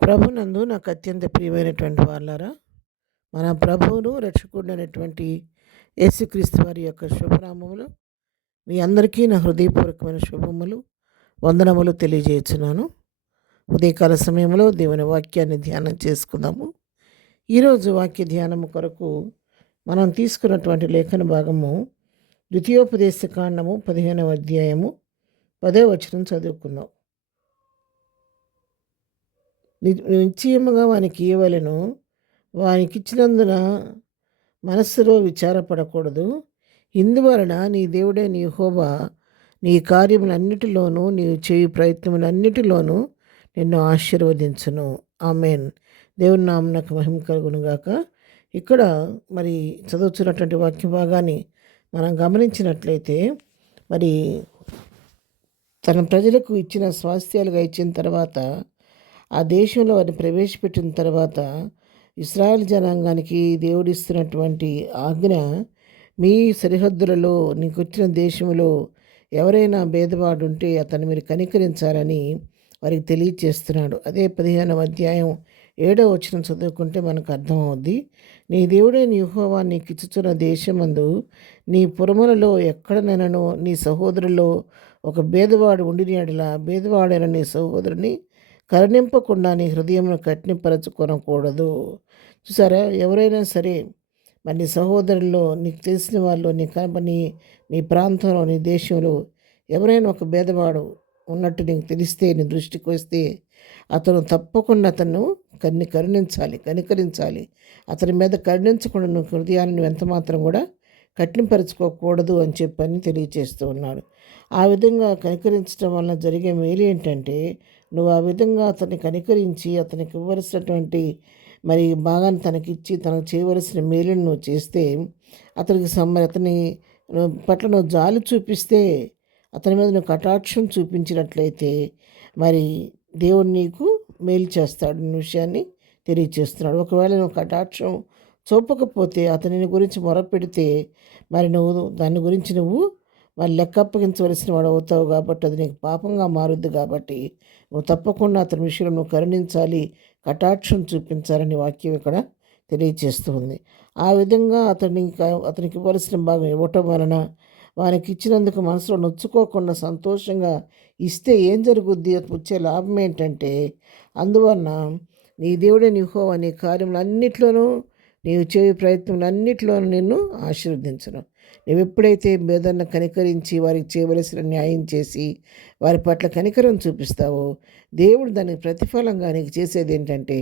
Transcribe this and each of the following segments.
ప్రభునందు నాకు అత్యంత ప్రియమైనటువంటి వాళ్ళారా, మన ప్రభువును రక్షకుడైనటువంటి యేసుక్రీస్తు వారి యొక్క శుభనామములు మీ అందరికీ నా హృదయపూర్వకమైన శుభములు, వందనములు తెలియజేస్తున్నాను. ఉదయకాల సమయంలో దేవుని వాక్యాన్ని ధ్యానం చేసుకుందాము. ఈరోజు వాక్య ధ్యానము కొరకు మనం తీసుకున్నటువంటి లేఖన భాగము ద్వితీయోపదేశ కాండము 15వ అధ్యాయము 10వ వచనం చదువుకుందాం. నిశ్చయముగా వానికి ఇవ్వవలెను, వానికిచ్చినందున మనస్సులో విచారపడకూడదు. ఇందువలన నీ దేవుడైన యెహోవా నీ కార్యములన్నిటిలోనూ నీవు చేయు ప్రయత్నములన్నిటిలోనూ నిన్ను ఆశీర్వదించును. ఆమేన్. దేవుని నామమునకు మహిమ కలుగును గాక. ఇక్కడ మరి చదువుతున్నటువంటి వాక్య భాగాన్ని మనం గమనించినట్లయితే, మరి తన ప్రజలకు ఇచ్చిన స్వాస్థ్యాలుగా ఇచ్చిన తర్వాత, ఆ దేశంలో వారిని ప్రవేశపెట్టిన తర్వాత, ఇశ్రాయేల్ జనాంగానికి దేవుడిస్తున్నటువంటి ఆజ్ఞ, మీ సరిహద్దులలో నీకొచ్చిన దేశంలో ఎవరైనా భేదవాడుంటే అతన్ని మీరు కనికరించాలని వారికి తెలియచేస్తున్నాడు. అదే 15వ అధ్యాయం 7వ వచనం చదువుకుంటే మనకు అర్థమవుద్ది. నీ దేవుడైన యెహోవా నీకిచ్చుచున్న దేశమందు నీ పురములలో ఎక్కడనైనను నీ సహోదరులో ఒక భేదవాడు ఉండిన యెడల భేదవాడైన నీ సహోదరుని కరుణింపకుండా నీ హృదయమును కఠినపరచుకొనకూడదు. చూసారా, ఎవరైనా సరే మరి నీ సహోదరుల్లో నీకు తెలిసిన వాళ్ళు నీ ప్రాంతంలో నీ దేశంలో ఎవరైనా ఒక భేదవాడు ఉన్నట్టు నీకు తెలిస్తే, నీ దృష్టికి వస్తే, అతను తప్పకుండా అతను కనికరించాలి. అతని మీద కరుణించకుండా నువ్వు హృదయాన్ని నువ్వు ఎంత మాత్రం కూడా కఠినపరచుకోకూడదు అని చెప్పని తెలియచేస్తూ ఉన్నాడు. ఆ విధంగా కనికరించడం వలన జరిగే మేలు ఏంటంటే, నువ్వు ఆ విధంగా అతన్ని కనికరించి అతనికి ఇవ్వవలసినటువంటి మరి భాగాన్ని తనకిచ్చి తనకు చేయవలసిన మేలును నువ్వు చేస్తే, అతని పట్ల నువ్వు జాలి చూపిస్తే, అతని మీద నువ్వు కటాక్షం చూపించినట్లయితే, మరి దేవుడు నీకు మేలు చేస్తాడు అనే విషయాన్ని తెలియచేస్తున్నాడు. ఒకవేళ నువ్వు కటాక్షం చూపకపోతే, అతని గురించి మొరపెడితే, మరి దాని గురించి మరి లెక్క అప్పగించవలసిన వాడు అవుతావు. కాబట్టి అది నీకు పాపంగా మారుద్ది. కాబట్టి నువ్వు తప్పకుండా అతని విషయంలో నువ్వు కరుణించాలి, కటాక్షం చూపించాలని వాక్యం ఇక్కడ తెలియచేస్తూ ఉంది. ఆ విధంగా అతనికి ఇవ్వాల్సిన భాగం ఇవ్వటం వలన, వానికి ఇచ్చినందుకు మనసులో నొచ్చుకోకుండా సంతోషంగా ఇస్తే ఏం జరుగుద్ది, వచ్చే లాభం ఏంటంటే, అందువలన నీ దేవుడైన యెహోవా నీ కార్యములన్నిటిలోనూ నీవు చేయు ప్రయత్నములన్నిటిలోనూ నిన్ను ఆశీర్వదించును. నువ్వు ఎప్పుడైతే పేదలను కనికరించి వారికి చేయవలసిన న్యాయం చేసి వారి పట్ల కనికరం చూపిస్తావో, దేవుడు దానికి ప్రతిఫలంగా నీకు చేసేది ఏంటంటే,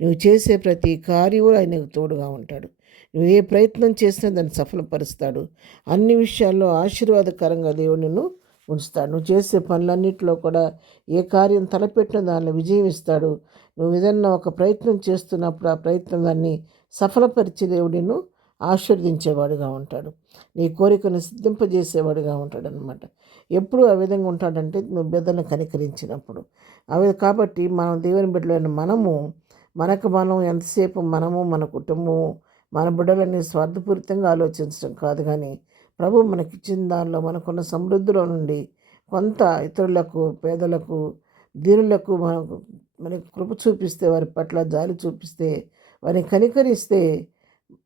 నువ్వు చేసే ప్రతి కార్యంలో ఆయనకు తోడుగా ఉంటాడు. నువ్వు ఏ ప్రయత్నం చేసినా దాన్ని సఫలపరుస్తాడు. అన్ని విషయాల్లో ఆశీర్వాదకరంగా దేవుడు నిన్ను ఉంచుతాడు. నువ్వు చేసే పనులన్నింటిలో కూడా ఏ కార్యం తలపెట్టిన దానిలో విజయం ఇస్తాడు. నువ్వు ఏదన్నా ఒక ప్రయత్నం చేస్తున్నప్పుడు ఆ ప్రయత్నం దాన్ని సఫలపరిచే దేవుడు నిన్ను ఆశీర్వదించేవాడుగా ఉంటాడు. నీ కోరికను సిద్ధింపజేసేవాడుగా ఉంటాడు అన్నమాట. ఎప్పుడు ఆ విధంగా ఉంటాడంటే, నువ్వు బిడ్డలను కనికరించినప్పుడు. కాబట్టి మనం దేవుని బిడ్డలైన మనకు మనం ఎంతసేపు మన కుటుంబము, మన బిడ్డలని స్వార్థపూరితంగా ఆలోచించడం కాదు, కానీ ప్రభు మనకిచ్చిన దానిలో మనకున్న సమృద్ధిలో నుండి కొంత ఇతరులకు, పేదలకు, దీనులకు మనకి కృప చూపిస్తే, వారి పట్ల జాలి చూపిస్తే, వారిని కనికరిస్తే,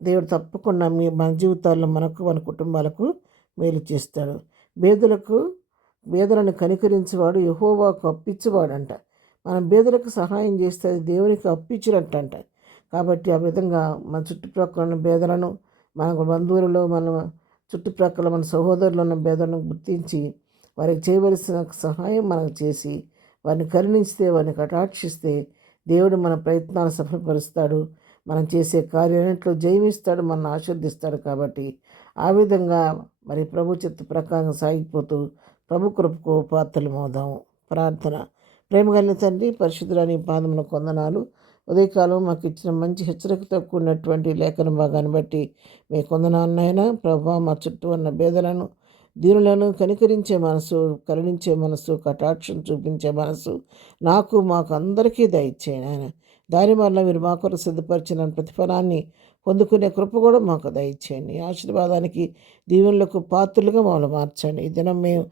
దేవుడు తప్పకుండా మన జీవితాల్లో మనకు, మన కుటుంబాలకు మేలు చేస్తాడు. బేదలను కనికరించేవాడు యెహోవాకు అప్పిచ్చేవాడంట. మనం బేదలకు సహాయం చేస్తే అది దేవునికి అప్పిచ్చినట్టంట. కాబట్టి ఆ విధంగా మన చుట్టుప్రక్కల ఉన్న బేదలను, మన బంధువులలో, మన చుట్టుప్రక్కల మన సహోదరులు ఉన్న బేదలను గుర్తించి వారికి చేయవలసిన సహాయం మనకు చేసి వారిని కరుణిస్తే, వారిని కటాక్షిస్తే, దేవుడు మన ప్రయత్నాలు సఫలపరుస్తాడు. మనం చేసే కార్యాలన్నింటిలో జయమిస్తాడు, మనల్ని ఆశీర్దిస్తాడు. కాబట్టి ఆ విధంగా మరి ప్రభు చిత్త ప్రకారం సాగిపోతూ ప్రభు కృపకు పాత్రలమవుదాము. ప్రార్థన. ప్రేమగలిగిన తండ్రి, పరిశుద్ధుడా, నీ పాదములకు వందనాలు. ఉదయకాలం మాకు ఇచ్చిన మంచి హెచ్చరికతో కూడినటువంటి లేఖన భాగాన్ని బట్టి మీ వందనాలు నాయనా. ప్రభా, మా చుట్టూ ఉన్న బేదలను, దీనులను కనికరించే మనసు, కరుణించే మనసు, కటాక్షం చూపించే మనసు మాకు అందరికీ దయచేయండి ఆయన. దాని వల్ల మీరు మా కొరకు సిద్ధపరిచిన ప్రతిఫలాన్ని పొందుకునే కృప కూడా మాకు దయచేయండి. ఈ ఆశీర్వాదానికి దీవెనలకు పాత్రలుగా మమ్మల్ని మార్చండి. ఈ దినం మేము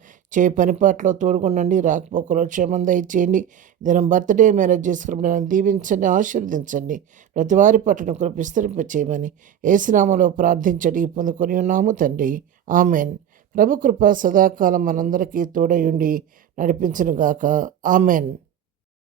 పనిపాట్లో తోడుగుండండి. రాకపోకలో క్షేమం దయచేయండి. దినం బర్త్‌డే మ్యారేజ్ చేసుకున్నప్పుడు నన్ను దీవించండి, ఆశీర్వదించండి. ప్రతి వారి పట్ల కృప విస్తరింపచేయమని యేసు నామములో ప్రార్థించి పొందుకొని ఉన్నాము తండ్రి. ఆమేన్. ప్రభు కృప సదాకాలం మనందరికీ తోడై ఉండి నడిపించునుగాక. ఆమేన్.